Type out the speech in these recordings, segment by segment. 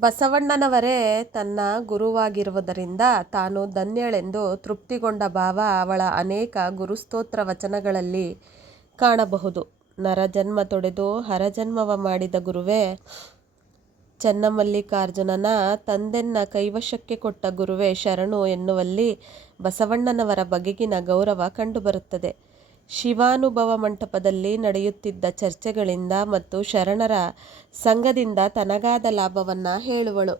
ಬಸವಣ್ಣನವರೇ ತನ್ನ ಗುರುವಾಗಿರುವುದರಿಂದ ತಾನು ಧನ್ಯಳೆಂದು ತೃಪ್ತಿಗೊಂಡ ಭಾವ ಅವಳ ಅನೇಕ ಗುರುಸ್ತೋತ್ರ ವಚನಗಳಲ್ಲಿ ಕಾಣಬಹುದು. ನರಜನ್ಮ ತೊಡೆದು ಹರಜನ್ಮವ ಮಾಡಿದ ಗುರುವೇ ಚನ್ನಮಲ್ಲಿಕಾರ್ಜುನನ ತಂದೆನ್ನ ಕೈವಶಕ್ಕೆ ಕೊಟ್ಟ ಗುರುವೇ ಶರಣು ಎನ್ನುವಲ್ಲಿ ಬಸವಣ್ಣನವರ ಬಗೆಗಿನ ಗೌರವ ಕಂಡುಬರುತ್ತದೆ. ಶಿವಾನುಭವ ಮಂಟಪದಲ್ಲಿ ನಡೆಯುತ್ತಿದ್ದ ಚರ್ಚೆಗಳಿಂದ ಮತ್ತು ಶರಣರ ಸಂಘದಿಂದ ತನಗಾದ ಲಾಭವನ್ನು ಹೇಳುವಳು.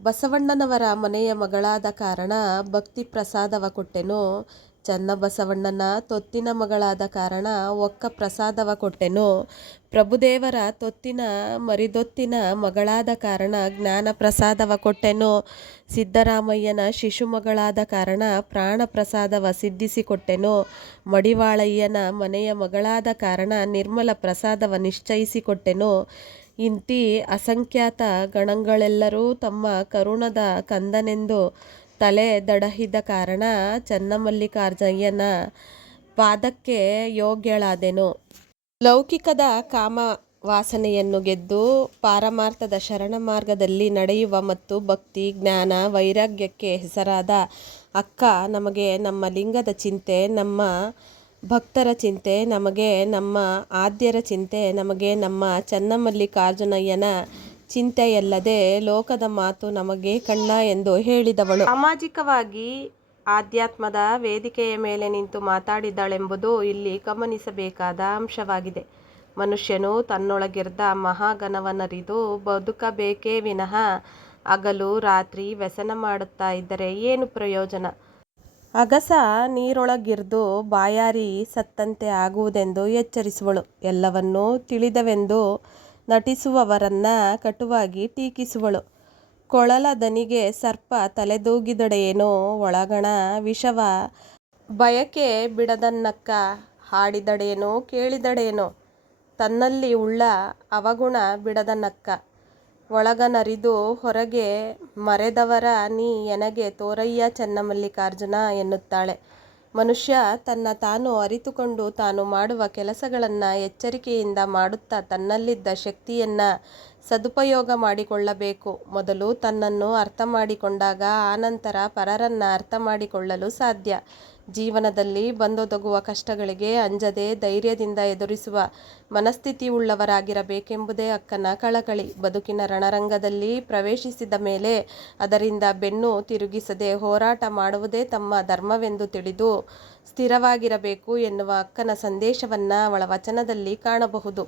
ಬಸವಣ್ಣನವರ ಮನೆಯ ಮಗಳಾದ ಕಾರಣ ಭಕ್ತಿ ಪ್ರಸಾದವ ಕೊಟ್ಟೆನು, ಚನ್ನಬಸವಣ್ಣನ ತೊತ್ತಿನ ಮಗಳಾದ ಕಾರಣ ಒಕ್ಕ ಪ್ರಸಾದವ ಕೊಟ್ಟೆನು, ಪ್ರಭುದೇವರ ತೊತ್ತಿನ ಮರಿದೊತ್ತಿನ ಮಗಳಾದ ಕಾರಣ ಜ್ಞಾನ ಪ್ರಸಾದವ ಕೊಟ್ಟೆನು, ಸಿದ್ದರಾಮಯ್ಯನ ಶಿಶುಮಗಳಾದ ಕಾರಣ ಪ್ರಾಣ ಪ್ರಸಾದವ ಸಿದ್ಧಿಸಿಕೊಟ್ಟೆನು, ಮಡಿವಾಳಯ್ಯನ ಮನೆಯ ಮಗಳಾದ ಕಾರಣ ನಿರ್ಮಲ ಪ್ರಸಾದವ ನಿಶ್ಚಯಿಸಿಕೊಟ್ಟೆನು. ಇಂತಿ ಅಸಂಖ್ಯಾತ ಗಣಗಳೆಲ್ಲರೂ ತಮ್ಮ ಕರುಣದ ಕಂದನೆಂದು ತಲೆ ದಡಹಿದ ಕಾರಣ ಚನ್ನಮಲ್ಲಿಕಾರ್ಜಯ್ಯನ ಪಾದಕ್ಕೆ ಯೋಗ್ಯಳಾದೆನು. ಲೌಕಿಕದ ಕಾಮ ವಾಸನೆಯನ್ನು ಗೆದ್ದು ಪಾರಮಾರ್ಥದ ಶರಣ ಮಾರ್ಗದಲ್ಲಿ ನಡೆಯುವ ಮತ್ತು ಭಕ್ತಿ, ಜ್ಞಾನ, ವೈರಾಗ್ಯಕ್ಕೆ ಹೆಸರಾದ ಅಕ್ಕ ನಮಗೆ ನಮ್ಮ ಲಿಂಗದ ಚಿಂತೆ, ನಮ್ಮ ಭಕ್ತರ ಚಿಂತೆ, ನಮಗೆ ನಮ್ಮ ಆದ್ಯರ ಚಿಂತೆ, ನಮಗೆ ನಮ್ಮ ಚನ್ನಮಲ್ಲಿಕಾರ್ಜುನಯ್ಯನ ಚಿಂತೆಯಲ್ಲದೆ ಲೋಕದ ಮಾತು ನಮಗೆ ಕಣ್ಣ ಎಂದು ಹೇಳಿದವಳು. ಸಾಮಾಜಿಕವಾಗಿ ಆಧ್ಯಾತ್ಮದ ವೇದಿಕೆಯ ಮೇಲೆ ನಿಂತು ಮಾತಾಡಿದಳೆಂಬುದು ಇಲ್ಲಿ ಗಮನಿಸಬೇಕಾದ ಅಂಶವಾಗಿದೆ. ಮನುಷ್ಯನು ತನ್ನೊಳಗಿರ್ದ ಮಹಾಘನವನ್ನರಿದು ಬದುಕಬೇಕೇ ವಿನಃ ಹಗಲು ರಾತ್ರಿ ವ್ಯಸನ ಮಾಡುತ್ತಾ ಇದ್ದರೆ ಏನು ಪ್ರಯೋಜನ? ಅಗಸ ನೀರೊಳಗಿರ್ದು ಬಾಯಾರಿ ಸತ್ತಂತೆ ಆಗುವುದೆಂದು ಎಚ್ಚರಿಸುವಳು. ಎಲ್ಲವನ್ನೂ ತಿಳಿದವೆಂದು ನಟಿಸುವವರನ್ನ ಕಟುವಾಗಿ ಟೀಕಿಸುವಳು. ಕೊಳಲ ದನಿಗೆ ಸರ್ಪ ತಲೆದೂಗಿದಡೇನೋ, ಒಳಗಣ ವಿಷವ ಬಯಕೆ ಬಿಡದನ್ನಕ್ಕ ಹಾಡಿದಡೇನೋ ಕೇಳಿದಡೇನೋ, ತನ್ನಲ್ಲಿ ಉಳ್ಳ ಅವಗುಣ ಬಿಡದನಕ್ಕ ಒಳಗನರಿದು ಹೊರಗೆ ಮರೆದವರ ನೀ ಎನಗೆ ತೋರಯ್ಯ ಚನ್ನಮಲ್ಲಿಕಾರ್ಜುನ ಎನ್ನುತ್ತಾಳೆ. ಮನುಷ್ಯ ತನ್ನ ತಾನು ಅರಿತುಕೊಂಡು ತಾನು ಮಾಡುವ ಕೆಲಸಗಳನ್ನು ಎಚ್ಚರಿಕೆಯಿಂದ ಮಾಡುತ್ತಾ ತನ್ನಲ್ಲಿದ್ದ ಶಕ್ತಿಯನ್ನು ಸದುಪಯೋಗ ಮಾಡಿಕೊಳ್ಳಬೇಕು. ಮೊದಲು ತನ್ನನ್ನು ಅರ್ಥ ಮಾಡಿಕೊಂಡಾಗ ಆನಂತರ ಪರರನ್ನು ಅರ್ಥ ಮಾಡಿಕೊಳ್ಳಲು ಸಾಧ್ಯ. ಜೀವನದಲ್ಲಿ ಬಂದೊದಗುವ ಕಷ್ಟಗಳಿಗೆ ಅಂಜದೆ ಧೈರ್ಯದಿಂದ ಎದುರಿಸುವ ಮನಸ್ಥಿತಿಯುಳ್ಳವರಾಗಿರಬೇಕೆಂಬುದೇ ಅಕ್ಕನ ಕಳಕಳಿ. ಬದುಕಿನ ರಣರಂಗದಲ್ಲಿ ಪ್ರವೇಶಿಸಿದ ಮೇಲೆ ಅದರಿಂದ ಬೆನ್ನು ತಿರುಗಿಸದೆ ಹೋರಾಟ ಮಾಡುವುದೇ ತಮ್ಮ ಧರ್ಮವೆಂದು ತಿಳಿದು ಸ್ಥಿರವಾಗಿರಬೇಕು ಎನ್ನುವ ಅಕ್ಕನ ಸಂದೇಶವನ್ನು ಅವಳ ವಚನದಲ್ಲಿ ಕಾಣಬಹುದು.